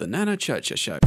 The Nana Churcher Show.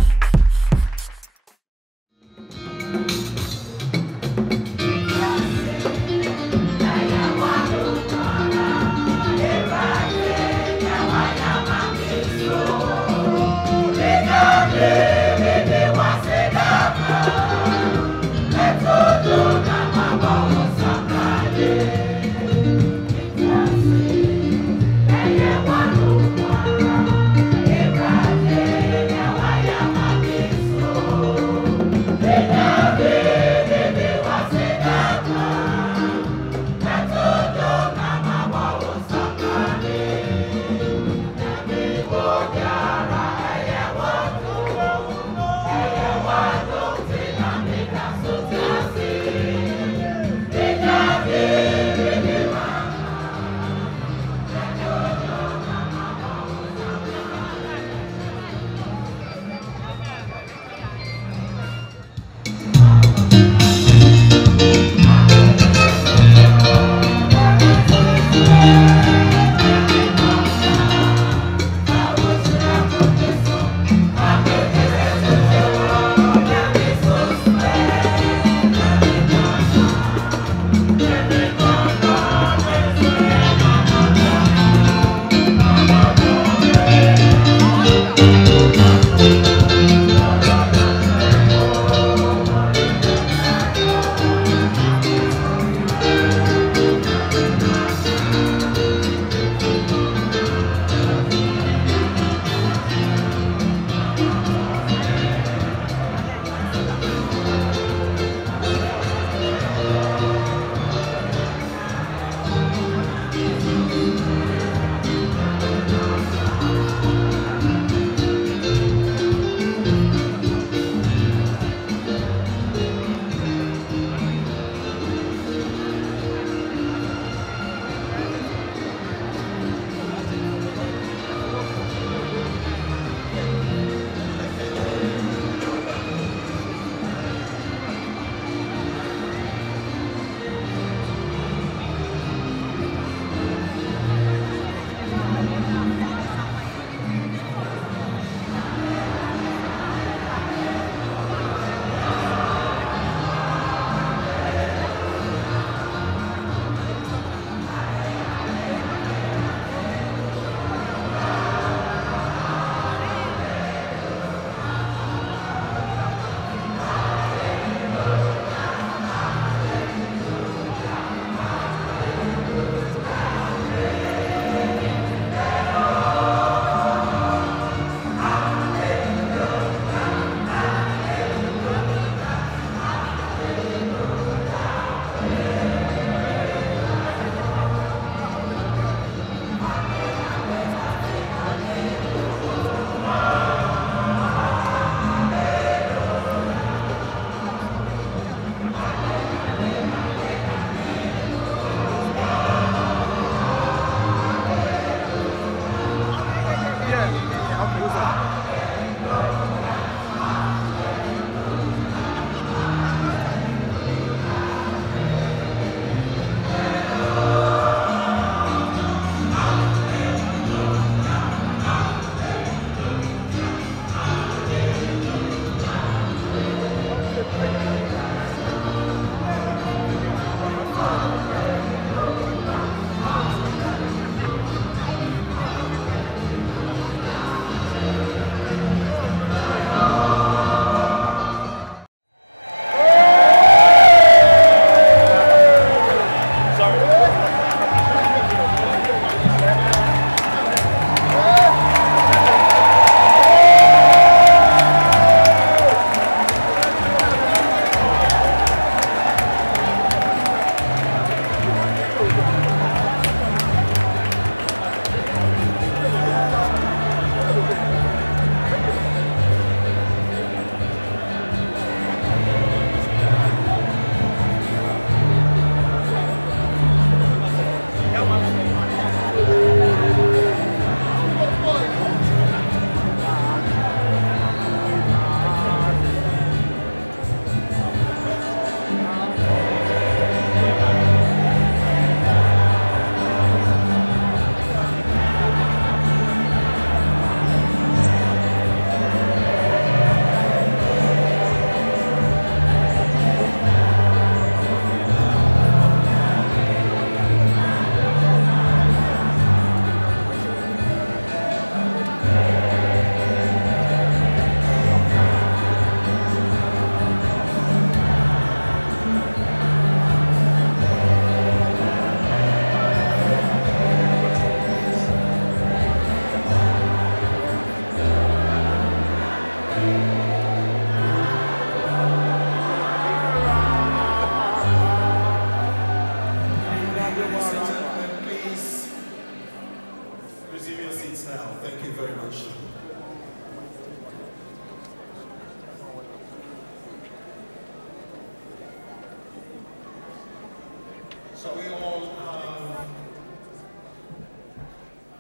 Shall we all have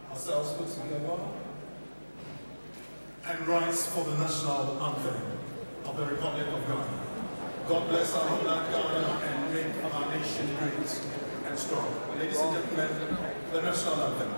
ourselves put together and rise for the national anthem of the Republic of Ghana? God bless our homeland Ghana and make our nation great and strong. Ladies and gentlemen, the national anthem.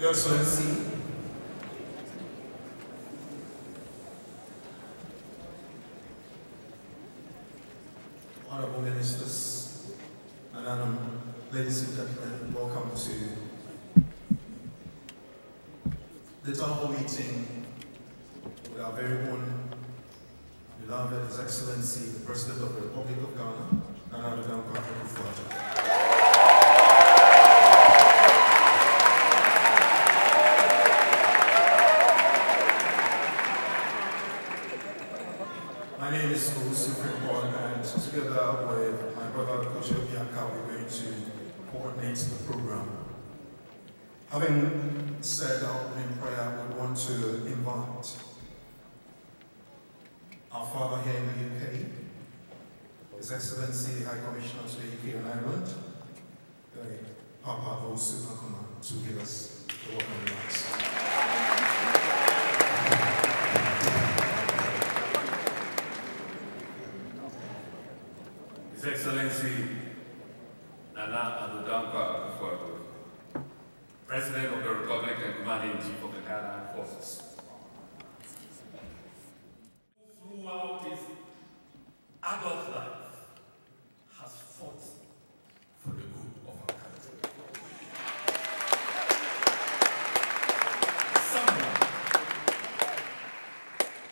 Your Excellency, Honorable Ministers, and ladies and gentlemen, welcome to the town hall meeting with our very own beloved His Excellency, the President of the Republic of Ghana, Akufo-Addo. My name is and together with my brother Bianca, we're going to coordinate the program. Having said our opening prayer, we want to invite our father here in the UK, His Excellency the High Commissioner to the UK and Ireland, Papa Akufo-Addo, to give us the welcome remarks. His Excellency Nana Addo Akufo-Addo, President of the Republic and Commander-in-Chief of the Ghana Armed Forces. Throughout his adult life, has fought for the good of our country. Someone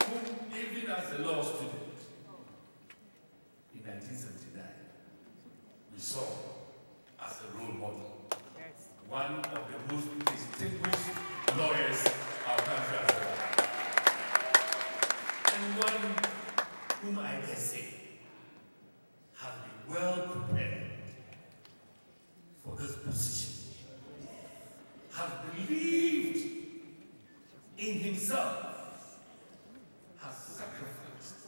who, even as a law student, in 1979, we saw as a role model. Yes. One of the most distinguished lawyers our country has ever had. And one whom I dare say has been well prepared for this position, has believed in himself, has sacrificed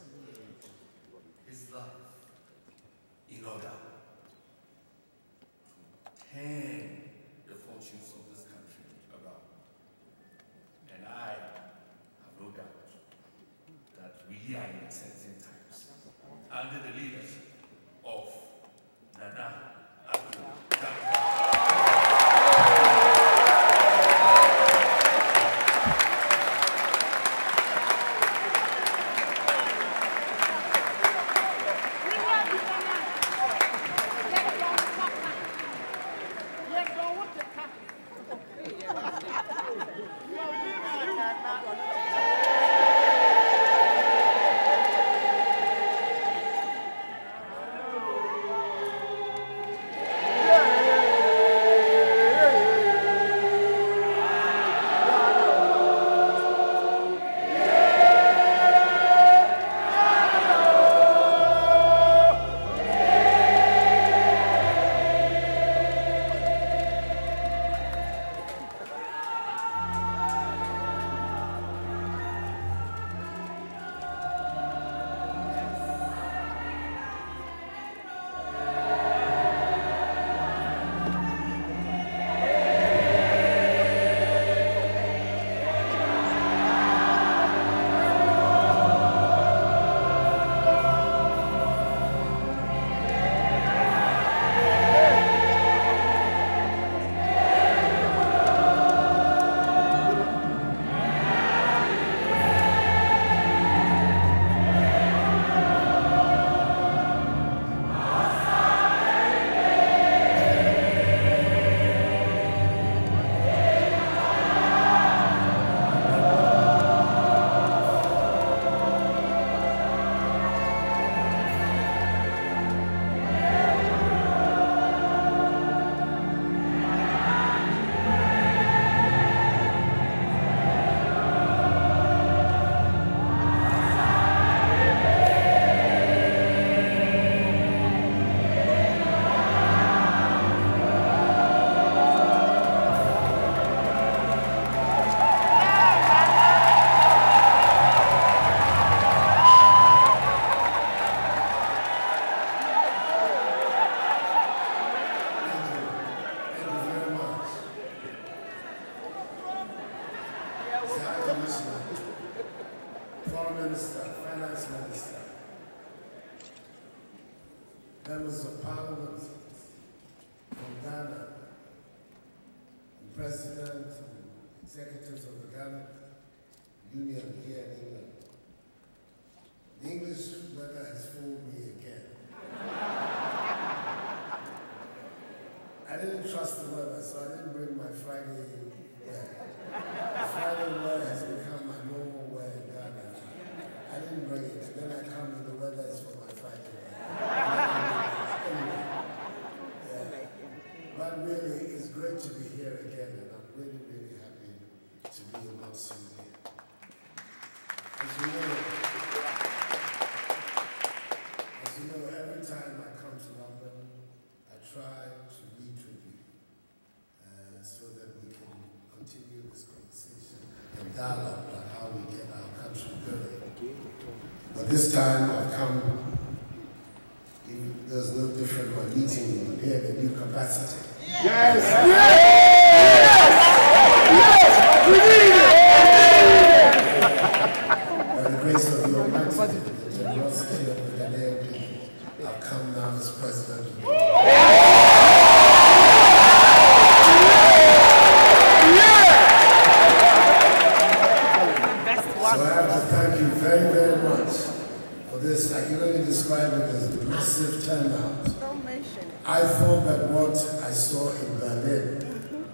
his life in order to turn the fortunes of this country around. And I have no doubt that we are in exciting times under the leadership of Nana Addo. Foreign Minister, Finance Minister, members of Parliament from Ghana, the President and executives of the Ghana Union here in England. The English weather has fooled me again. I didn't trust the weather, so I didn't bring my Friday wear. The Friday wear has become my normal wear in Ghana. I didn't bring it, and then I come and the weather is for my Friday wear. Anyway, yeah. But really, it's great to be here again, and I'm really, really happy to be amongst you here. As you know, every time I come to London, I try to meet with you so that we can continue this conversation and dialogue on how we get our country going. But this time I've come, there's no different by meeting you here in a new capacity. Yes! Yes! Yes! We need it! By the grace of the Almighty, the generosity of the Ghanaian people, I've come now as President of the World. So I have to thank you very, very much for this. I can only describe it as a massive turnout. I thought that what I saw in Berlin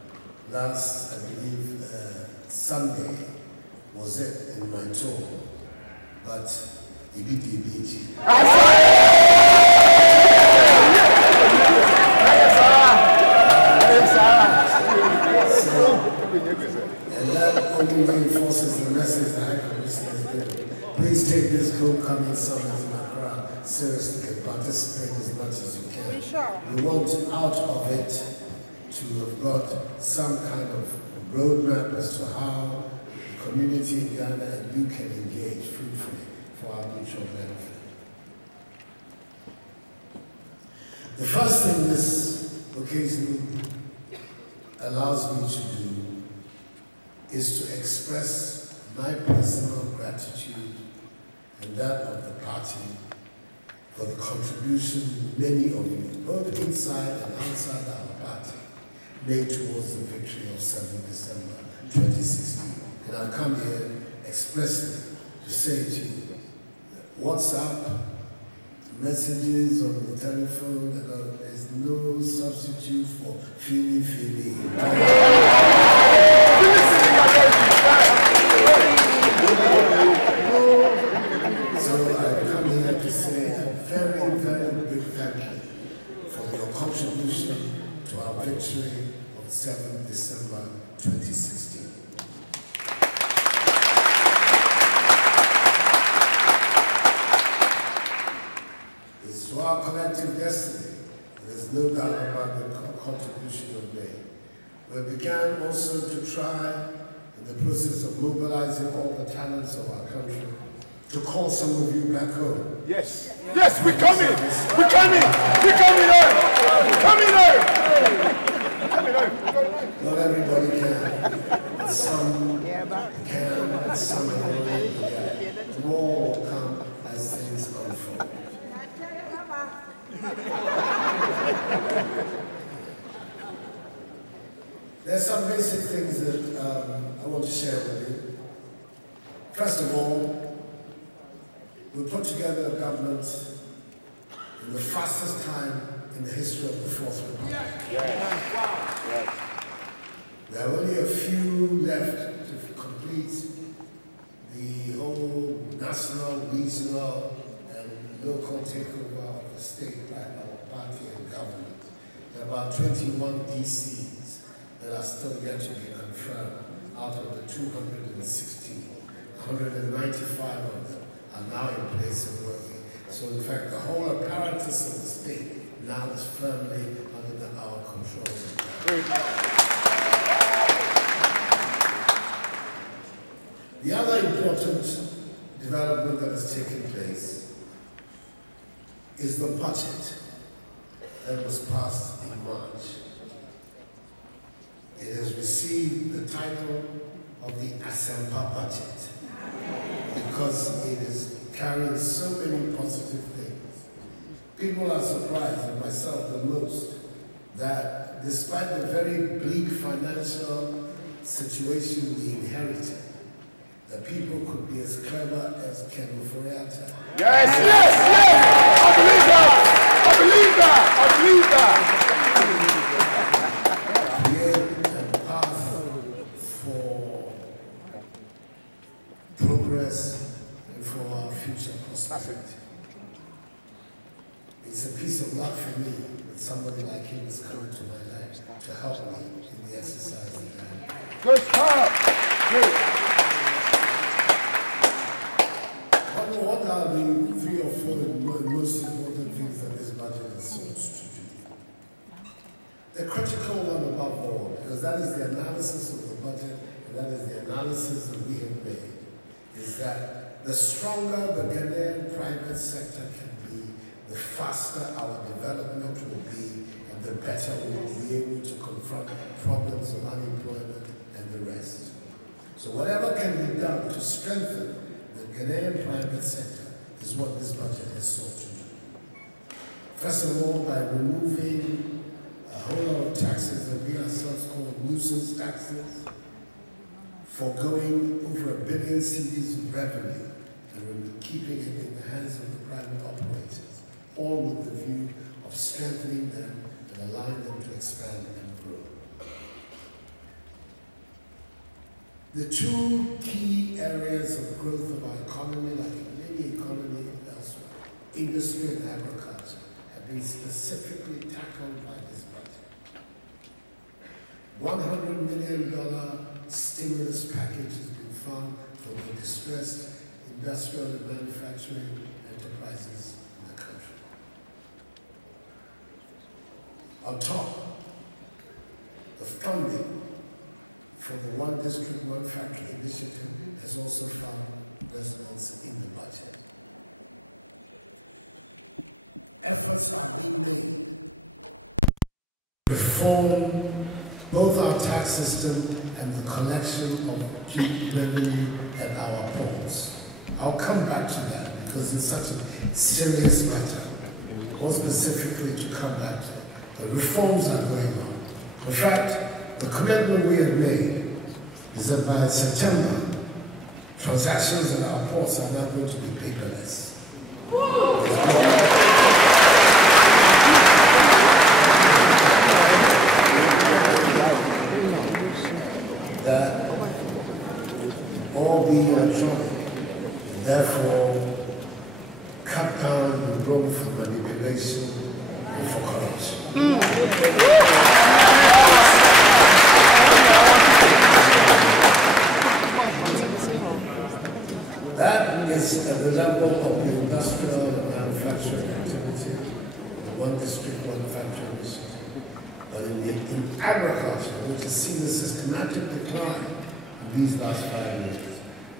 last, I believe, Sunday was it in my tour, but Ibiti. And that only reinforces the message that I commissioners did. Please take this homecoming summit in Accra seriously and participate as much as you can. We want out of it to have got some kind of roadmap as to how the community in Ghana and you can engage fruitfully for our mutual benefit. The first thing this occasion allows me to do is to express my personal gratitude and that of the party for the contribution many of you, both inside and outside our party, made towards the victory of 7 December 2016. And I've come here expressly to say to you, WhatsApp, messages on the telephone, there's no substitute for feely. So I've come here to say a very, very big thank you for your contribution to our victory of 7 December 2016. It's to our collective destiny. There's no doubt about the contribution you've made. We began also to try, in the process of mobilizing all the talents of our country, to call some of you back home. Yes. Yes, we're coming. We're coming. We're coming home. We're coming home. Coming home. Not everybody can. But some can, and some are already there. More will come as things unfold. There's some basic things that I want to share with you. First of all, we put together a government in the fastest time in the history of the Fourth Republic. Yes. There are only a few left to complete the whole national, regional, and local takeover of the state by our party and government. There are about 21 DCs that are still yet to be confirmed out of the 216. 195 of them are now in place and working. So in fact, the whole apparatus of the state now is firmly under our control. The other important development that has taken place is the budget that was passed in March. It has received the title of the Asempa budget because carrying so many positive things. People are surprised, and myself the most, that despite the very bleak financial situation we inherited, that people could be as clever as Akufo-Addo. Yes, yes, yes! I believe that! I believe that! I believe that! Create a path for progress and for our future prosperity. It's a piece of luck for me that somebody like him is coming to my life to help me in the exercise of that. Good job! Good. What are the 3 or 4 most important things that this budget is sought to do? The critical one above all, because that is the analysis of the budget, and that is the analysis that we have made, is that the stronger the Ghanaian private sector can be, the faster our development will be, and the better we will be able to confront problems of unemployment and the rest. So whatever can be done to strengthen the Ghanaian private sector is what this budget has sought to do. First of all, by removing a whole lot of taxes that we ourselves call nuisance taxes, foregoing over 1 billion cedis of revenue and keeping it in the hands of the private operators, all with the view of strengthening them and allowing them to expand and grow. The 2 key areas of growth of our economy, like in any economy elsewhere, industry and agriculture, have been specifically tackled by this budget. $100 million stimulus package has been found for the distressed industrial and manufacturing enterprises in the country. On top, the funding for the One District, One Factory initiative has also found resonance in the budget. Efforts are being made to reform both our tax system and the collection of due revenue at our ports. I'll come back to that because it's such a serious matter. More specifically to come back to, the reforms are going on. In fact, the commitment we have made is that by September, transactions at our ports are not going to be paperless. That all be electronic, and therefore cut down the room for manipulation and for corruption. That is at the level of the industrial and manufacturing activity, the One District, One Factory initiative. But in agriculture, which has seen a systematic decline in these last 5 years,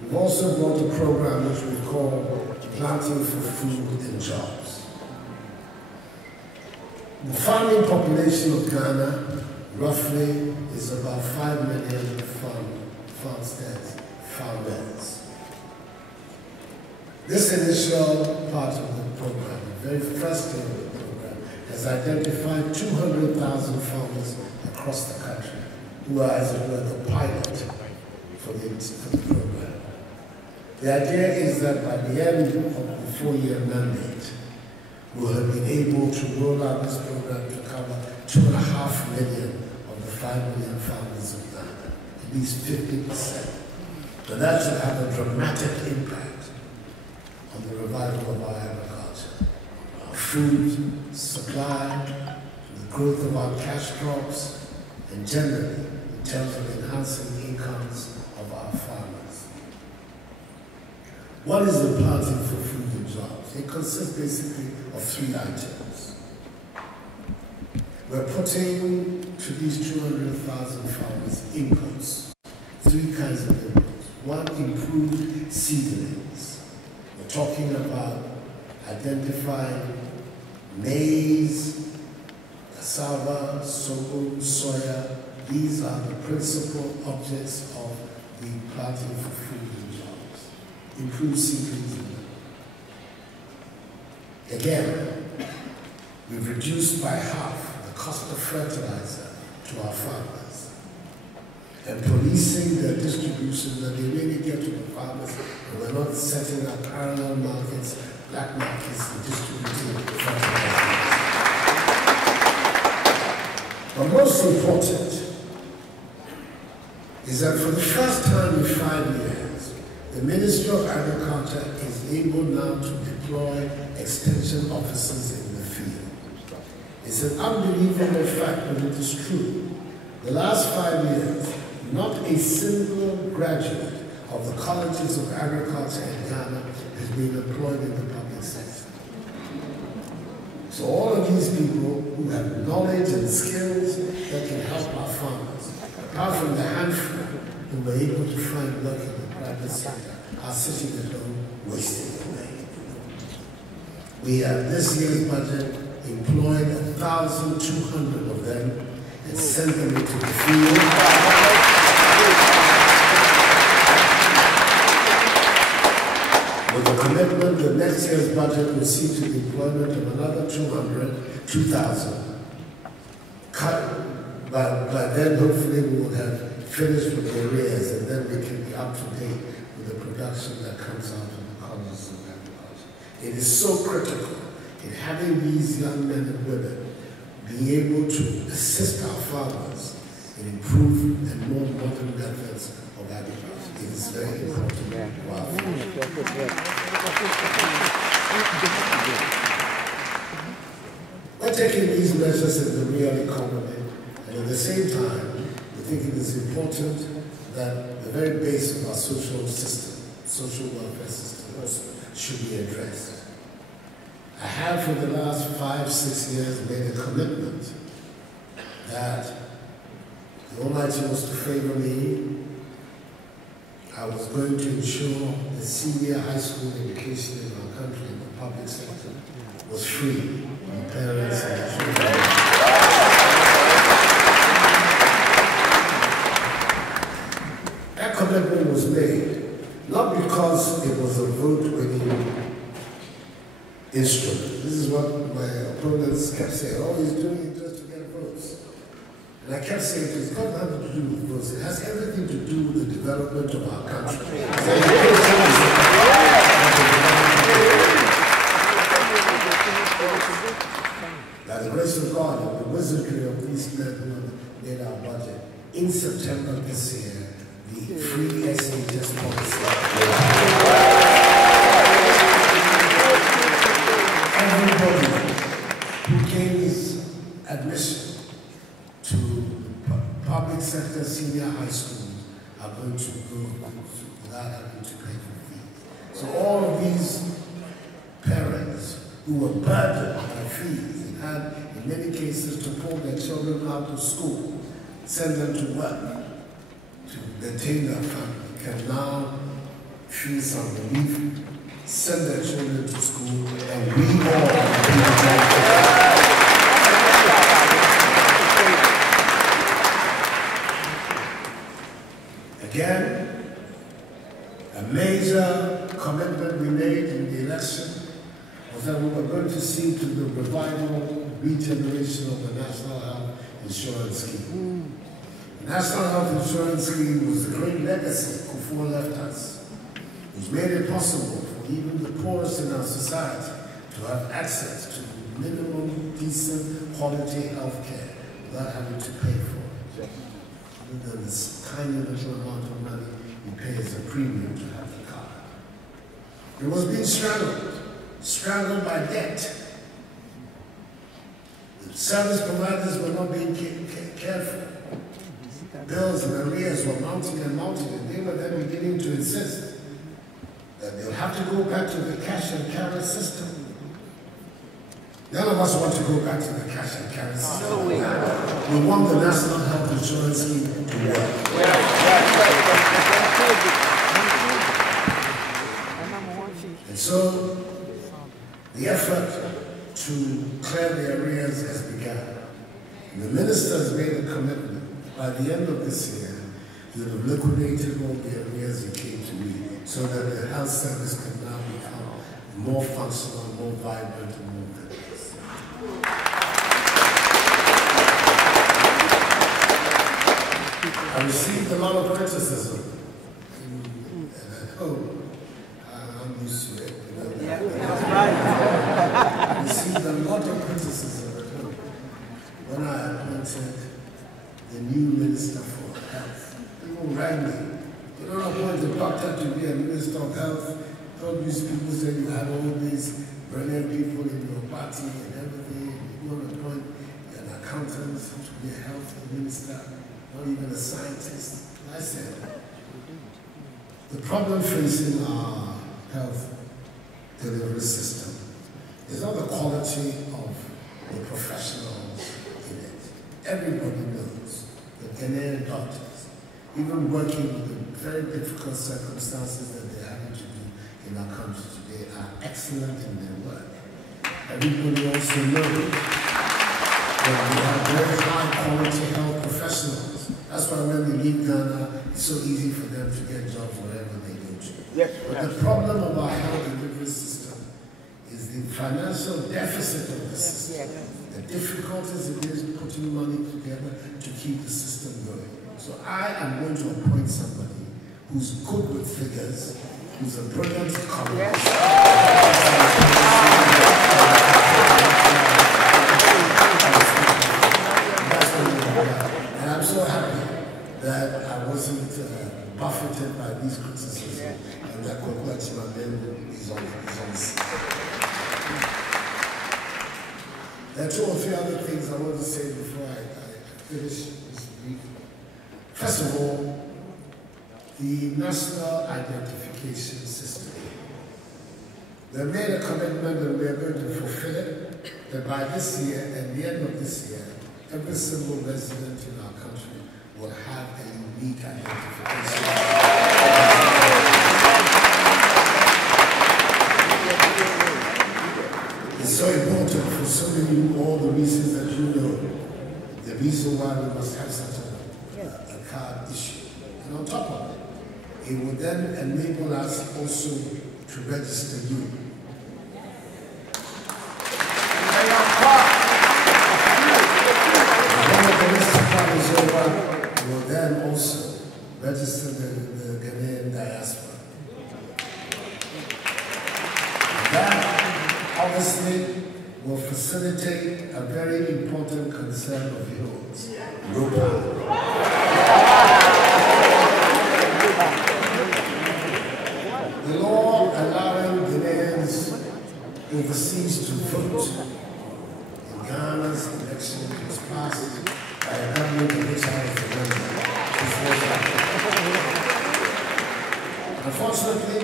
we've also brought a program which we call Planting for Food and Jobs. The farming population of Ghana roughly is about 5 million farmers. This initial part of the program, the very first year of the program, has identified 200,000 farmers across the country who are, as it were, the pilot for the program. The idea is that by the end of the 4-year mandate, we'll have been able to roll out this program to cover 2.5 million of the 5 million farmers of Ghana, at least 50%. So that should have a dramatic impact on the revival of our agriculture, our food supply, the growth of our cash crops, and generally in terms of enhancing incomes of our farmers. What is the Planting for Food and Jobs? It consists basically of 3 items. We're putting to these 200,000 farmers inputs, 3 kinds of inputs. 1, improved seedlings. We're talking about identifying maize, cassava, sorghum, soya. These are the principal objects of the Planting for Food and Jobs. Improved seedlings. Again, we've reduced by half the cost of fertilizer to our farmers and policing their distribution that they really get to the farmers, and we're not setting up parallel markets, black markets, and distributing fertilizer. But most important is that for the first time in 5 years, the Ministry of Agriculture is able now to deploy extension officers in the field. It's an unbelievable fact, but it is true. The last 5 years, not a single graduate of the colleges of agriculture in Ghana has been employed in the public sector. So all of these people who have knowledge and skills that can help our farmers, apart from the handful who were able to find work in the private sector, are sitting at home wasting away. We have this year's budget employed 1,200 of them and sent them into the field. With the commitment that next year's budget will see to the employment of another 2,000. By then, hopefully, we will have finished with the arrears, and then we can be up to date with the production that comes out of the colleges of agriculture. It is so critical in having these young men and women be able to assist our farmers in improved and more modern methods of agriculture. It is very important to our We're taking these measures in the real economy, and at the same time, we think it is important that the very base of our social system, social welfare system, also should be addressed. I have for the last 5-6 years made a commitment that the Almighty was to favor me. I was going to ensure the senior high school education in our country, in the public sector, was free for parents and children. That commitment was made, not because it was a vote-winning instrument. This is what my opponents kept saying, oh, he's doing it just to get votes. And I kept saying, it's got nothing to do with votes. It has everything to do with the development of our country. By the grace of God and the wizardry of these men who made our budget, in September this year, the free SHS policy. Everybody who gains admission to public sector senior high schools are going to go without having to pay for fees. So all of these parents who were burdened by fees and had, in many cases, to pull their children out of school, send them to work, to maintain their family, can now feel some relief, send their children to school, and we all again, a major commitment we made in the election was that we were going to see to the revival, regeneration of the National Health Insurance Scheme. The National Health Insurance Scheme was the great legacy Akufo left us. It made it possible for even the poorest in our society to have access to minimum, decent, quality health care without having to pay for it. Other than this tiny little amount of money we pay as a premium to have the card. It was being strangled by debt. The service providers were not being careful. Bills and arrears were mounting and mounting, and they were then beginning to insist that they'll have to go back to the cash and carry system. None of us want to go back to the cash and carry system. We want the National Health Insurance Scheme to work. And so, the effort to clear the arrears has begun. The minister has made a commitment. By the end of this year, he will have liquidated all the arrears he came to me, so that the health service can now become more functional, more vibrant, and more diverse. I received a lot of criticism, and at home, I'm used to it. I received a lot of criticism at home when I appointed the new Minister for Health. People rang me. You don't appoint a doctor to be a Minister of Health. All these people say you have all these brilliant people in your party and everything. You want to appoint an accountant to be a health minister, not even a scientist. I said, the problem facing our health delivery system is not the quality of the professionals in it. Everybody knows that Ghanaian doctors, even working with the very difficult circumstances that they're having to do in our country today, are excellent in their work. Everybody also knows that we have very high quality health professionals. That's why when they leave Ghana, it's so easy for them to get jobs wherever they go to. But the problem of our health delivery system is the financial deficit of the system. The difficulties it is putting money together to keep the system going. So I am going to appoint somebody who's good with figures, who's a brilliant economist. And I'm so happy that I wasn't buffeted by these criticisms and that Akufo-Addo is on seat. There are two or three other things I want to say before I finish this brief. First of all, the national identification system. We have made a commitment and we are going to fulfill it, that by this year and the end of this year, every single resident in our country will have a unique identification. It's so important for so many, all the reasons that you know, the reason why we must have such a card issue. And on top of it, it will then enable us also to register you. Will then also register the Ghanaian diaspora. That obviously will facilitate a very important concern of yours, local. The law allowing Ghanaians overseas to vote in Ghana's election was passed by a government of which I was a member before that. Unfortunately,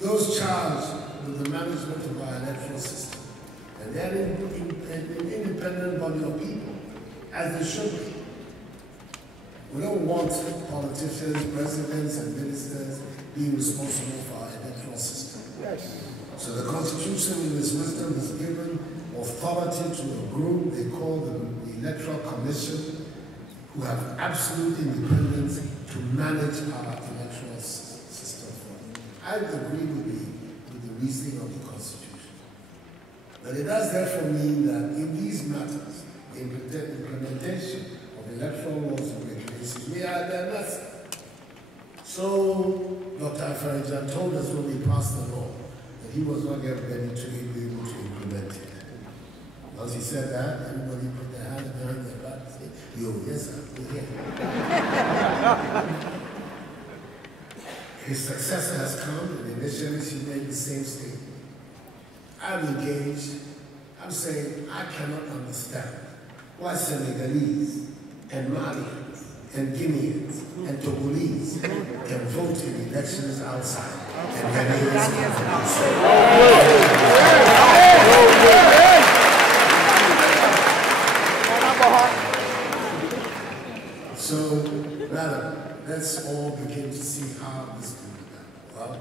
those charged with the management of our electoral system, and they're an independent body of people, as they should be. We don't want politicians, presidents, and ministers being responsible for our electoral system. So the Constitution, in its wisdom, has given authority to a group they call the Electoral Commission, who have absolute independence to manage our electoral system. I agree with the reasoning of the Constitution. But it does therefore mean that in these matters, the implementation of electoral laws and regulations, we are at their mercy. So Dr. Afarajan told us when we passed the law that he was not yet ready to be able to implement it. Once he said that, everybody put their hand behind their back and said, yo, yes sir, go ahead. His successor has come, and initially she made the same statement. I'm engaged. I'm saying I cannot understand why Senegalese and Malians and Guineans and Togolese can vote in elections outside and Ghanaians can vote. No way! No way! So, madam, let's all begin to see how this can be done. Well,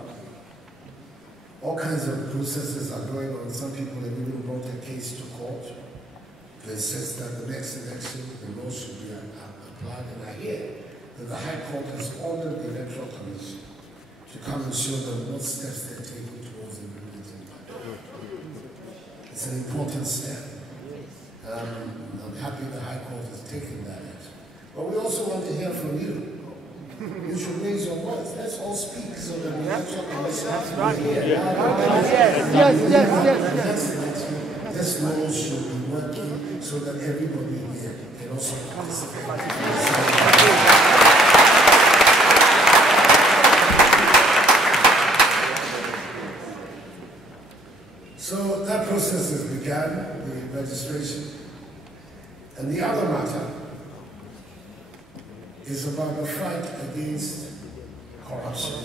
all kinds of processes are going on. Some people have even brought a case to court to insist that the next election, the law should be applied. And I hear that the High Court has ordered the Electoral Commission to come and show them what steps they're taking towards implementing that. It's an important step. I'm happy the High Court has taken that action. But we also want to hear from you. You should raise your voice. Let's all speak so that we have something to say. This law should be working so that everybody here can also participate. So that process has begun, the registration. And the other matter is about the fight against corruption.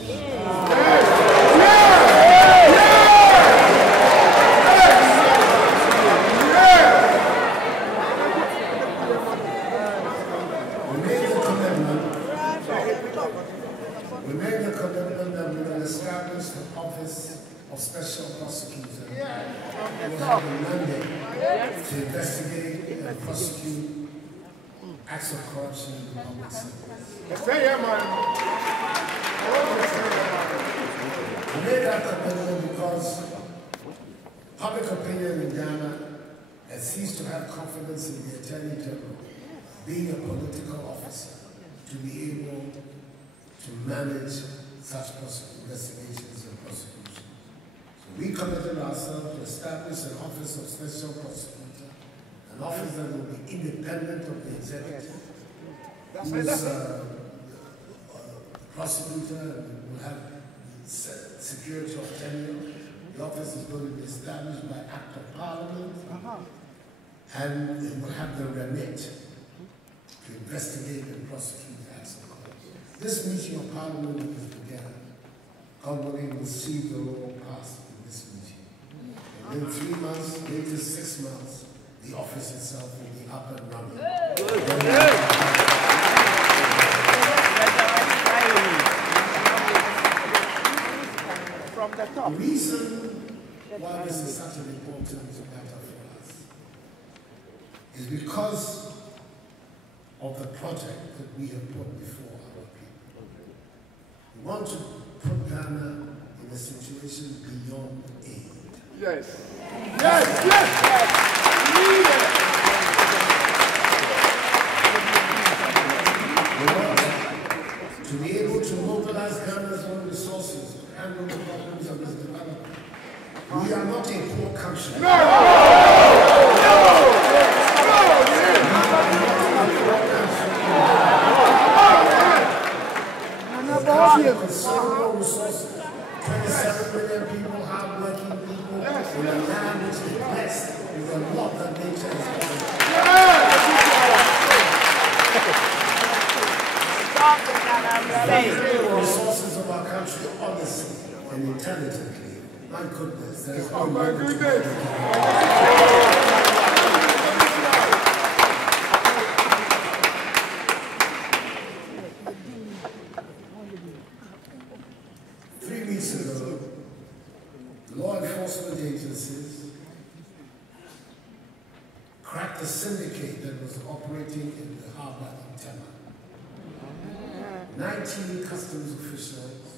We made the commitment that we will establish the Office of Special Prosecutor. We have a mandate to investigate and prosecute acts of corruption in the public sector. We made that commitment because public opinion in Ghana has ceased to have confidence in the Attorney General being a political officer to be able to manage such investigations and prosecution. So we committed ourselves to establish an Office of Special Prosecutor, an office that will be independent of the executive, who's a prosecutor and will have security of tenure. The office is going to be established by Act of Parliament, and it will have the remit to investigate and prosecute acts of corruption. This meeting of Parliament is begun. God willing, will see the law passed in this meeting. And in 3 months, latest 6 months, the office itself will be up and running. The reason why this is such an important matter for us is because of the project that we have put before our people. We want to put Ghana in a situation beyond aid. Yes. To be able to mobilize Ghana's own resources and the problems of its development. We are not a poor country. The country has considerable resources. 27 million people, hard-working people, in a land which is blessed with a lot that nature has given. The resources of our country honestly and intelligently. My goodness, there is no word to do. Law enforcement agencies cracked a syndicate that was operating in the harbor of Tema. 19 customs officials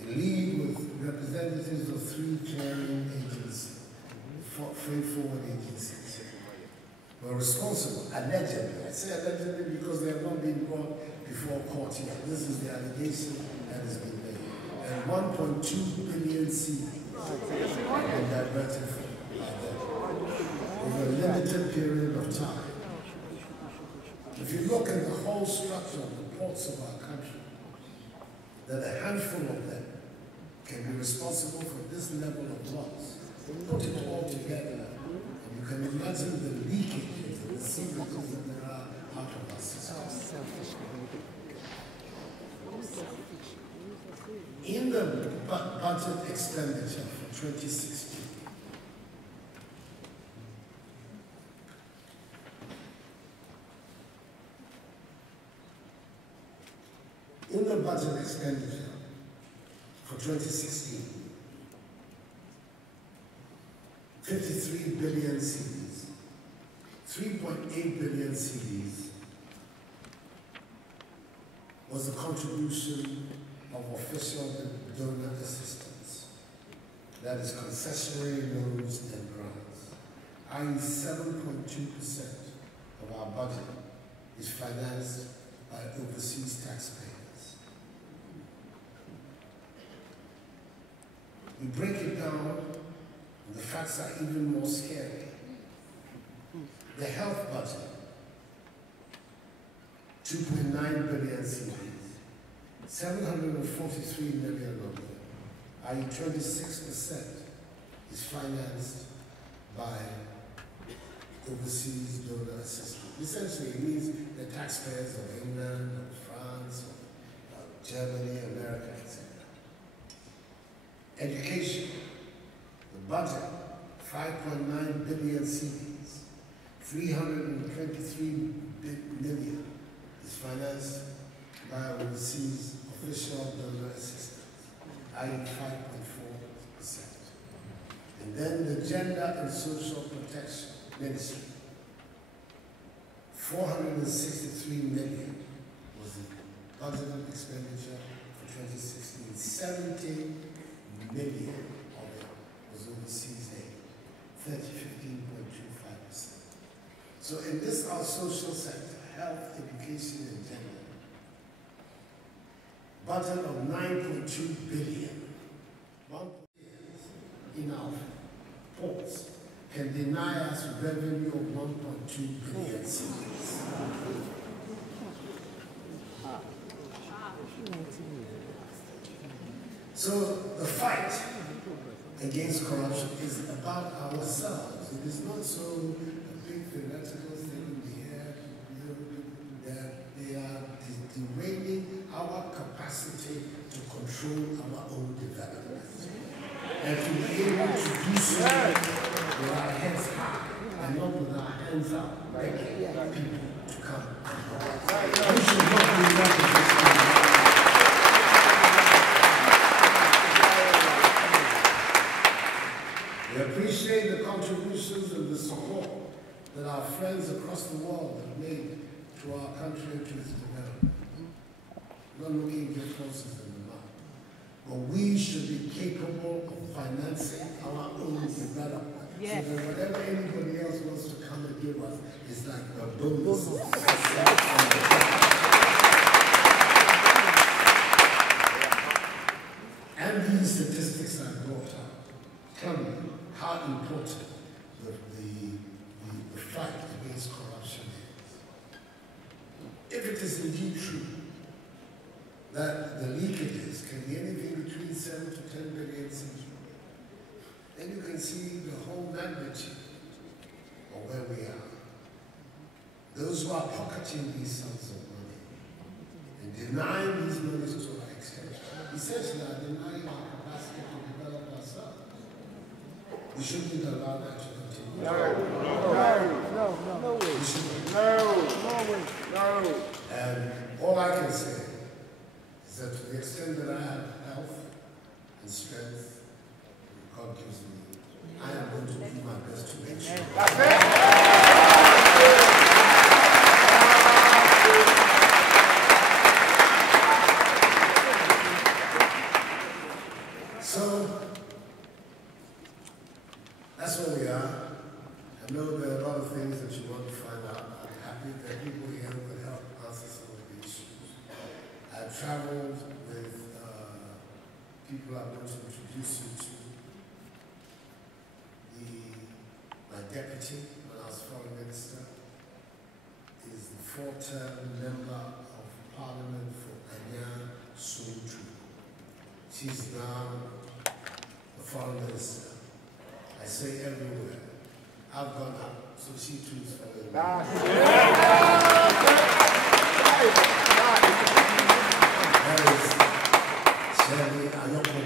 in league with representatives of 3 clearing agencies, freight forward agencies, were responsible, allegedly. I say allegedly because they have not been brought before court yet. This is the allegation that has been made. And 1.2 billion cedis been diverted over a limited period of time. If you look at the whole structure of the ports of our country, that a handful of them can be responsible for this level of loss. Put it all together, and you can imagine the leakages and the secrets that there are out of our society. In the budget expenditure for 2016, in the budget expenditure for 2016, 53 billion cedis, 3.8 billion cedis was the contribution of official donor assistance, that is concessionary loans and grants, i.e. 7.2% of our budget is financed by overseas taxpayers. We break it down, and the facts are even more scary. The health budget, 2.9 billion cedis, 743 million of it, i.e. 26%, is financed by overseas donor assistance. Essentially, it means the taxpayers of England, France, Germany, America, etc. Education, the budget, 5.9 billion cedis, 323 million is financed by overseas official donor assistance, i.e. 5.4%. And then the Gender and Social Protection Ministry, 463 million was the budgeted expenditure for 2016. 70 million of it was overseas aid, 15.25%. So in this our social sector, health, education, and gender, budget of 9.2 billion, 1 in our ports can deny us revenue of 1.2 billion cedis. So the fight against corruption is about ourselves. It is not so a big theoretical thing in the air. They are derailing our capacity to control our own development. And to be able to do so with our heads high and not with our hands up, begging people to come. We should not be done. We appreciate the contributions and the support that our friends across the world have made to our country and to its development. Not looking at forces in the mouth. But we should be capable of financing our own development. Yes. So that whatever anybody else wants to come and give us is like a bonus. And these statistics I brought up tell me how important the fight against corruption is. If it is indeed true that the leakages can be anything between 7 to 10 billion cedis, then you can see the whole magnitude of where we are. Those who are pocketing these sums of money and denying these monies to our extent, essentially are denying our capacity to develop ourselves. We shouldn't allow that to continue. No. We shouldn't. No. And all I can say is that to the extent that I have health and strength God gives me, I am going to do my best to make sure. So, that's where we are. I know there are a lot of things that you want to find out. I'm happy that people here could help answer some of the issues. I've traveled with people I want to introduce you to. My deputy, when I was foreign minister, is the 4th-term member of Parliament for Ghana, Soju. She's now the foreign minister. I say everywhere. I've gone up, so she too is following me. That is Shirley Ayoko.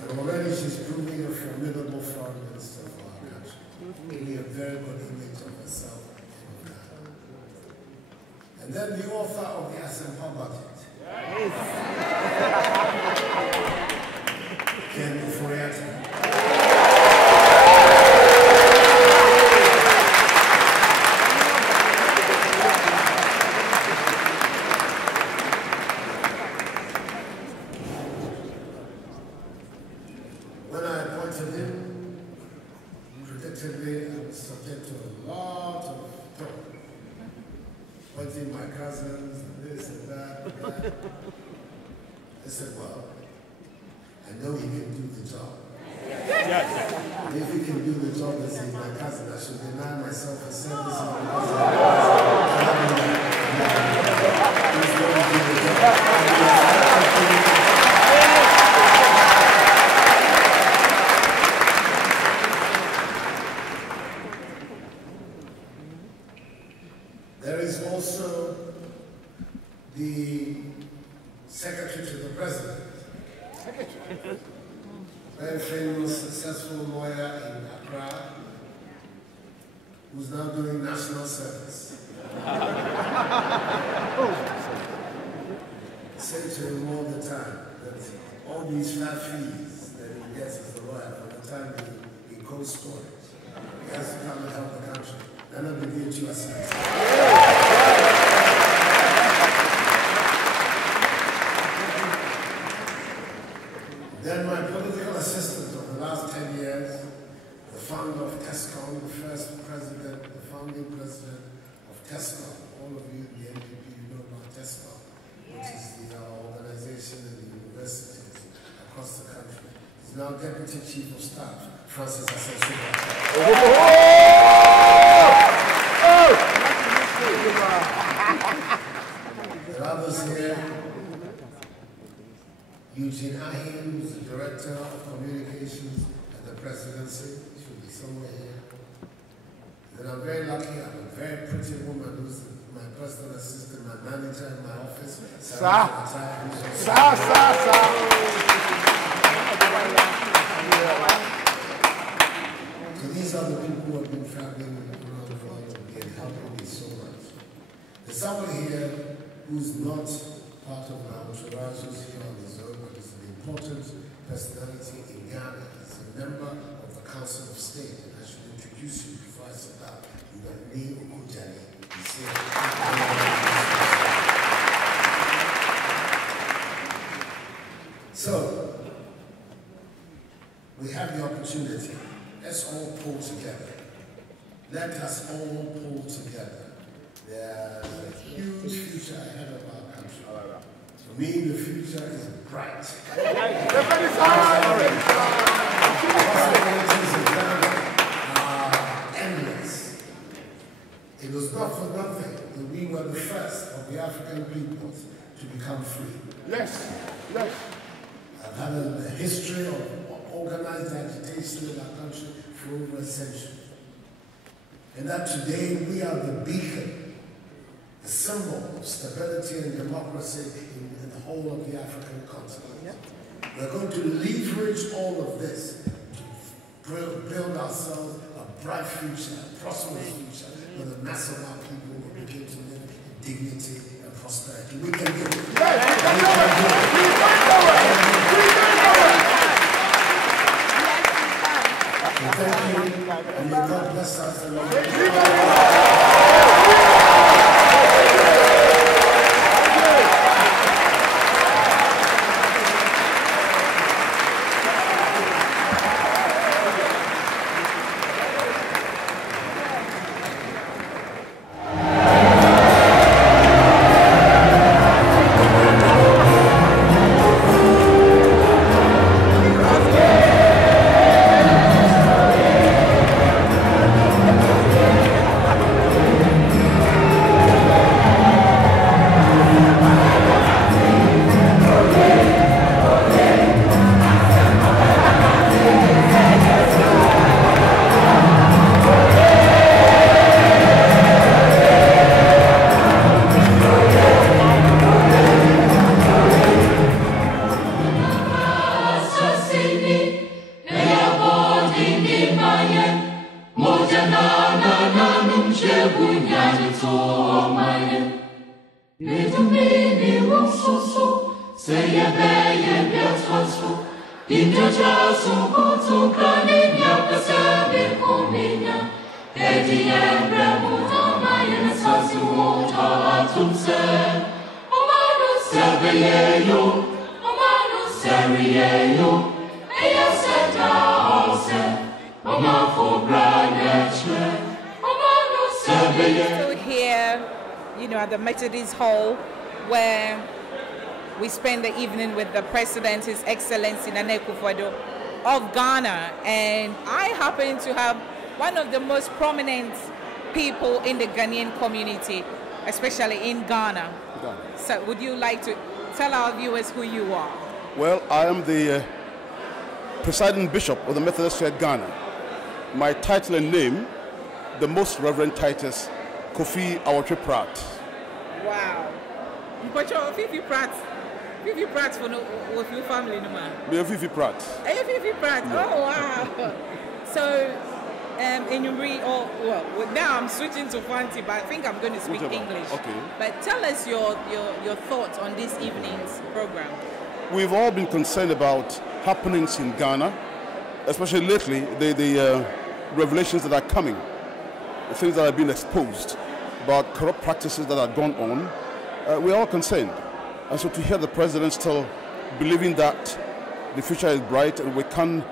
And already she's proving a formidable foreign minister for our country, giving a very good image of herself. And then the author of the Asempa budget, Akufo-Addo. appointing my cousins and this and that and that. I said, well, I know he can do the job. Yes. And if he can do the job as my cousin, I should deny myself a service. There is also the Secretary to the President, very famous, successful lawyer in Accra, who's now doing national service. I say to him all the time that all these fat fees that he gets as the lawyer, from the time he goes for it, he has to come and help the country. And I'm going to give you a sense. Then my political assistant of the last 10 years, the founder of TESCOM, the first president, the founding president of TESCOM. All of you in the NPP, you know about TESCOM, which is the organization and the universities across the country. He's now Deputy Chief of Staff, Francis Asensio. There are others here. Eugene Ahim, who's the Director of Communications at the Presidency, should be somewhere here. And I'm very lucky, I have a very pretty woman who's my personal assistant, my manager in my office, Sarah. So these are the people who have been traveling around the world to be helping me so much. There's somebody here who's not part of our entourage, who's here on his own, but is an important personality in Ghana. He's a member of the Council of State, and I should introduce you before I sit down. You are Lee Okujani. So, we have the opportunity. Let's all pull together. Let us all pull together. There's a huge future ahead of our country. To me, the future is bright. Possibilities in Ghana are endless. It was not for nothing that we were the first of the African peoples to become free. Yes. I've had a history of organized agitation in our country for over a century. And that today we are the beacon, the symbol of stability and democracy in the whole of the African continent. We're going to leverage all of this to build ourselves a bright future, a prosperous future, where the mass of our people will begin to live in dignity and prosperity. We can do it. We can do it. Thank you, and may God bless us. at the Methodist Hall, where we spend the evening with the President, His Excellency Nana Akufo-Addo of Ghana. And I happen to have one of the most prominent people in the Ghanaian community, especially in Ghana. So would you like to tell our viewers who you are? Well, I am the presiding bishop of the Methodist Church Ghana. My title and name, the Most Reverend Titus Kofi-Addo Pratt. Wow. But you're Fifi Pratt. Fifi Pratt for your family. Me Fifi Pratt. Fifi Pratt. Yeah. Oh wow. So, and you read. Now I'm switching to Kwanti, but I think I'm going to speak English. Okay. But tell us your thoughts on this evening's program. We've all been concerned about happenings in Ghana, especially lately, the revelations that are coming, the things that have been exposed about corrupt practices that are gone on. We're all concerned. And so to hear the president still believing that the future is bright and we can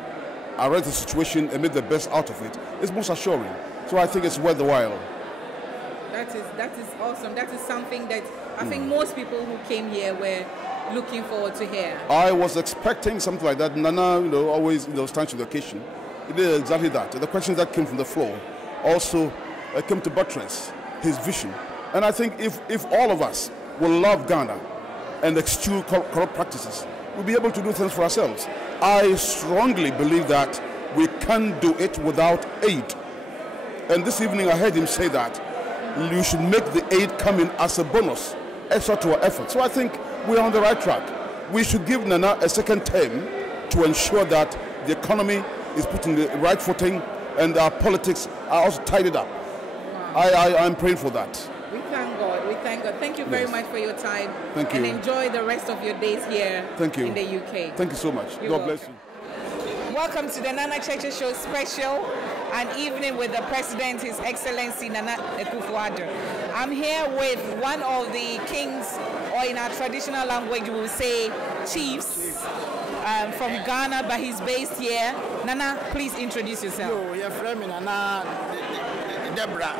arrest the situation and make the best out of it is most assuring. So I think it's worth the while. That is awesome. That is something that I think most people who came here were looking forward to hear. I was expecting something like that. Nana, always stands to the occasion. He did exactly that. The questions that came from the floor also came to buttress his vision. And I think if all of us will love Ghana and eschew corrupt practices, we'll be able to do things for ourselves. I strongly believe that we can do it without aid. And this evening I heard him say that you should make the aid come in as a bonus, extra to our efforts. So I think we're on the right track. We should give Nana a second term to ensure that the economy is put in the right footing and our politics are also tidied up. I'm praying for that. We thank God. We thank God. Thank you very much for your time. Thank you. And enjoy the rest of your days here Thank you. in the UK. Thank you so much. God bless you. Welcome to the Nana Cheche Show special, an evening with the President, His Excellency Nana Akufo-Addo. I'm here with one of the kings, or in our traditional language we will say chiefs, from Ghana, but he's based here. Nana, please introduce yourself. Nana Deborah,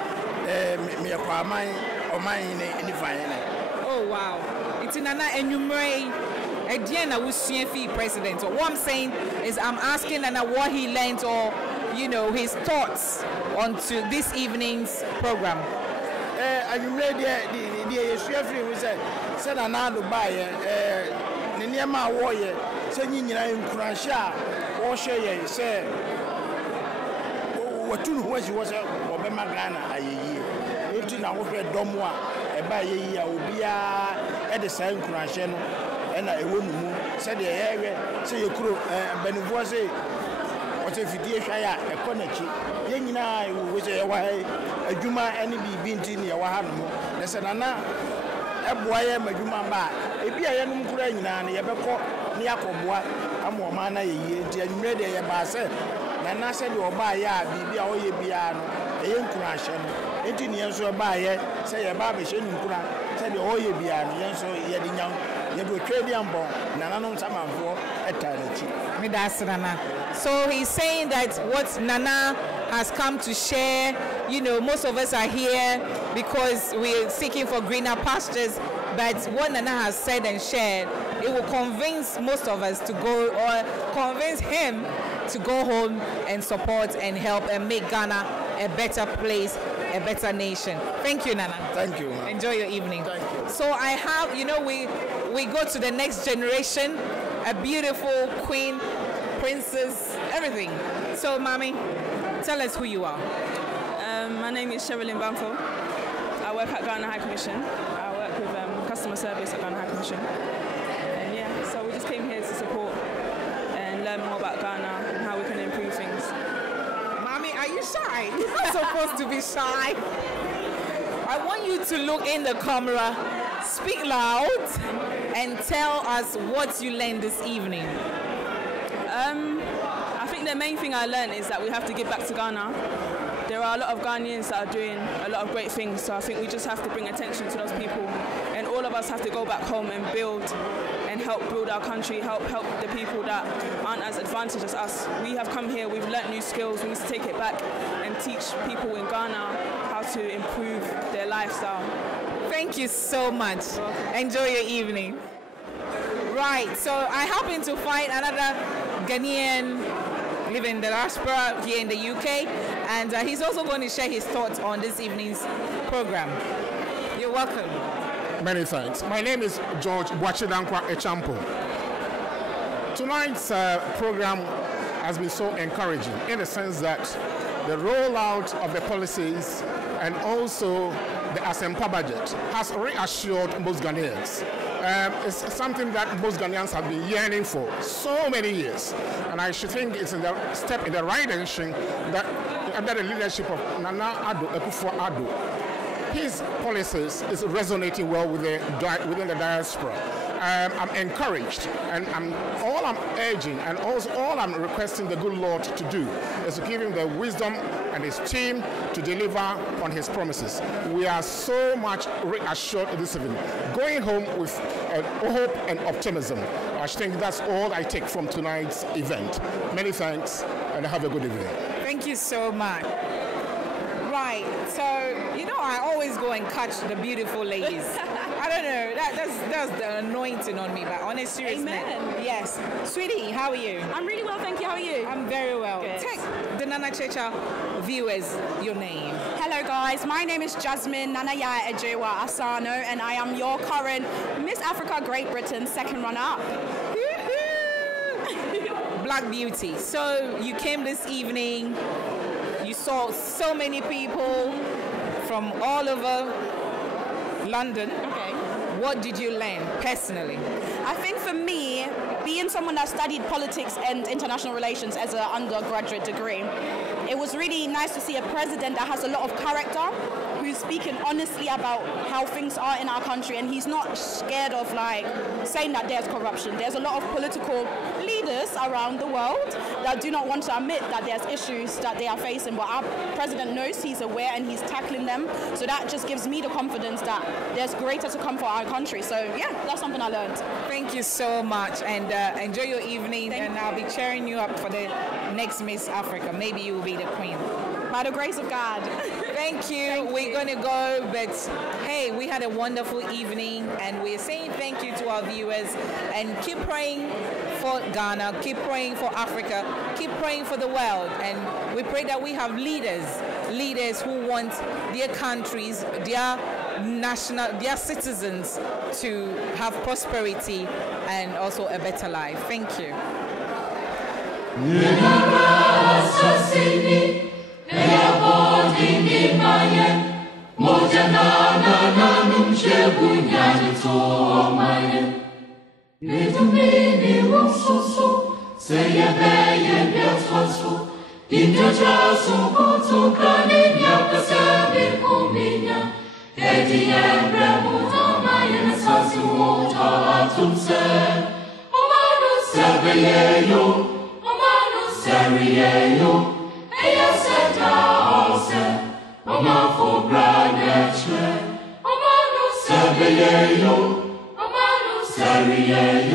oh wow. It's Nana Enumere. Again, I was CFE president. So what I'm saying is I'm asking Nana what he learned or, his thoughts onto this evening's program. I'm ready. The CFE was said Nana Dubai, Niama warrior, saying in Prussia, or Shay, say, what two was Obama Ghana, you know, over Domwa, and by a year, we are at the same Prussia. And I wouldn't say the area, say you could, but it was a what if you did a connection? Young and I was a Juma and be in your heart. There's an Anna, a boy, a Juma, if you are young Ukraine and you ever call Niakoboa, I'm a man, and ready a basse. And I said, you'll buy ya, be all ye piano, a young crash. 18 years old by say a baby, said the oil piano, so yet young. So he's saying that what Nana has come to share, most of us are here because we're seeking for greener pastures, but what Nana has said and shared, it will convince most of us to go, or convince him to go home and support and help and make Ghana a better place, a better nation. Thank you, Nana. Thank you. Enjoy your evening. So I have, we go to the next generation, a beautiful queen, princess, everything. So, Mommy, tell us who you are. My name is Sherilyn Banfo. I work at Ghana High Commission. I work with customer service at Ghana High Commission. So we just came here to support and learn more about Ghana and how we can improve things. Mommy, are you shy? You're not supposed to be shy. I want you to look in the camera, speak loud, and tell us what you learned this evening. I think the main thing I learned is that we have to give back to Ghana. There are a lot of Ghanaians that are doing a lot of great things, so I think we just have to bring attention to those people. And all of us have to go back home and build and help build our country, help the people that aren't as advantaged as us. We have come here, we've learnt new skills, we need to take it back and teach people in Ghana how to improve their lifestyle. Thank Thank you so much. Enjoy your evening. Right, so I happen to find another Ghanaian living in the diaspora here in the UK, and he's also going to share his thoughts on this evening's program. You're welcome. Many thanks. My name is George Bwachidankwa Echampo. Tonight's program has been so encouraging in the sense that the rollout of the policies and also the Asempa budget has reassured most Ghanaians. It's something that most Ghanaians have been yearning for so many years. And I should think it's a step in the right direction that under the leadership of Akufo-Addo, his policies is resonating well within the diaspora. I'm encouraged, and all I'm urging and also all I'm requesting the good Lord to do is to give him the wisdom and his team to deliver on his promises. We are so much reassured this evening, going home with hope and optimism. I think that's all I take from tonight's event. Many thanks, and have a good evening. Thank you so much. Right, so I always go and catch the beautiful ladies. I don't know, that's the anointing on me, but honestly, Amen. Yes. Sweetie, how are you? I'm really well, thank you. How are you? I'm very well. Good. Tell the Nana Checha viewers your name. Hello guys, my name is Jasmine Nanaya Ejewa Asano, and I am your current Miss Africa Great Britain second runner-up. Black Beauty. So you came this evening, you saw so many people from all over London. Okay. What did you learn personally? I think for me, being someone that studied politics and international relations as an undergraduate degree, it was really nice to see a president that has a lot of character, who's speaking honestly about how things are in our country, and he's not scared of saying that there's corruption. There's a lot of political leaders around the world that do not want to admit that there's issues that they are facing, but our president knows, he's aware, and he's tackling them. So that just gives me the confidence that there's greater to come for our country. So yeah, that's something I learned. Thank you so much, and enjoy your evening. I'll be cheering you up for the next Miss Africa. Maybe you'll be the queen. By the grace of God. Thank you. We're going to go, but hey, we had a wonderful evening, and we're saying thank you to our viewers, and keep praying for Ghana, keep praying for Africa, keep praying for the world, and we pray that we have leaders who want their countries, their citizens to have prosperity and also a better life. Thank you. Yo,